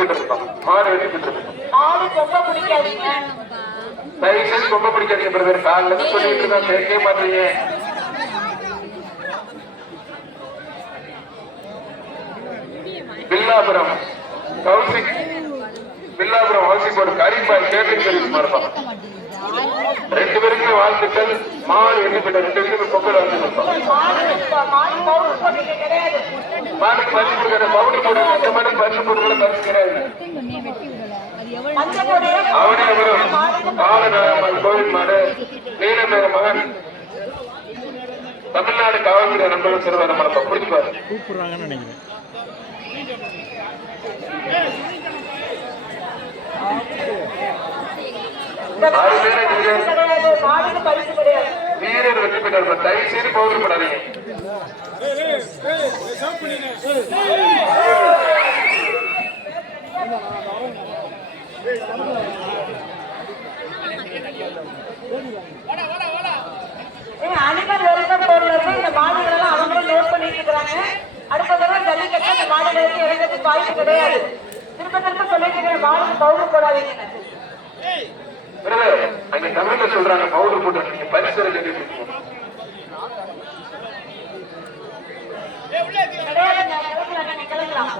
பெற்று இருக்கோம். மாடு வெற்றி பெற்று இருக்கோம். மாடு ரொம்ப பிடிக்காதீங்க. தயவுசெய்து ரொம்ப பிடிக்காதீங்க பிரதர். காலில் இருந்து சொல்லிட்டு இருக்கோம், கேட்கவே மாட்டீங்க. Villapuram Kaushik, Villapuram housing board Karimbhai catering service மாறுபா. 2 பேருக்குமே வாழ்த்துக்கள். மாடு வெற்றி பெற்ற 2 பேருக்குமே பொங்கல் வந்து மாடுக்கு பரிசு கொடுக்கிற பவுடர் போடுற அந்த மாதிரி பரிசு போடுறதுல பரிசு கிடையாது. அவனியபுரம் காலநாயகம்மன் கோவில் மாடு நீலமேக மகன் தமிழ்நாடு காவல்துறை நண்பர்கள் சிறுவர் நம்ம பிடிச்சுப்பாரு கூப்பிடுறாங்கன்னு நினைக்கிறேன். வீரர் வெற்றி பெற்றார். தயவு செய்து பவுடர் போடாதீங்க. அனிமல் வெல்கம் போர்டுல இருந்து இந்த மாடுகள் எல்லாம் அவங்களே நோட் பண்ணிட்டு இருக்காங்க. அடுத்த தடவை ஜல்லிக்கட்டு இந்த மாடுகளுக்கு இறங்கிறதுக்கு வாய்ப்பு கிடையாது. திரும்ப திரும்ப சொல்லிட்டு இருக்கிற மாடுக்கு பவுடர் போடாதீங்க. அங்க தமிழ்ல சொல்றாங்க பவுடர் போட்டு நீங்க பரிசு கிடையாது. கிளம்பலாம்.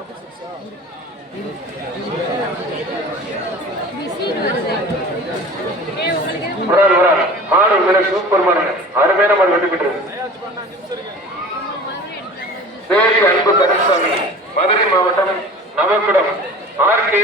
மாடு உண்மையில சூப்பர் மாடுங்க. அருமையான மாடு வெற்றி பெற்றது. தேவி அன்பு கருசாமி, மதுரை மாவட்டம் நவக்குடம், ஆர்கே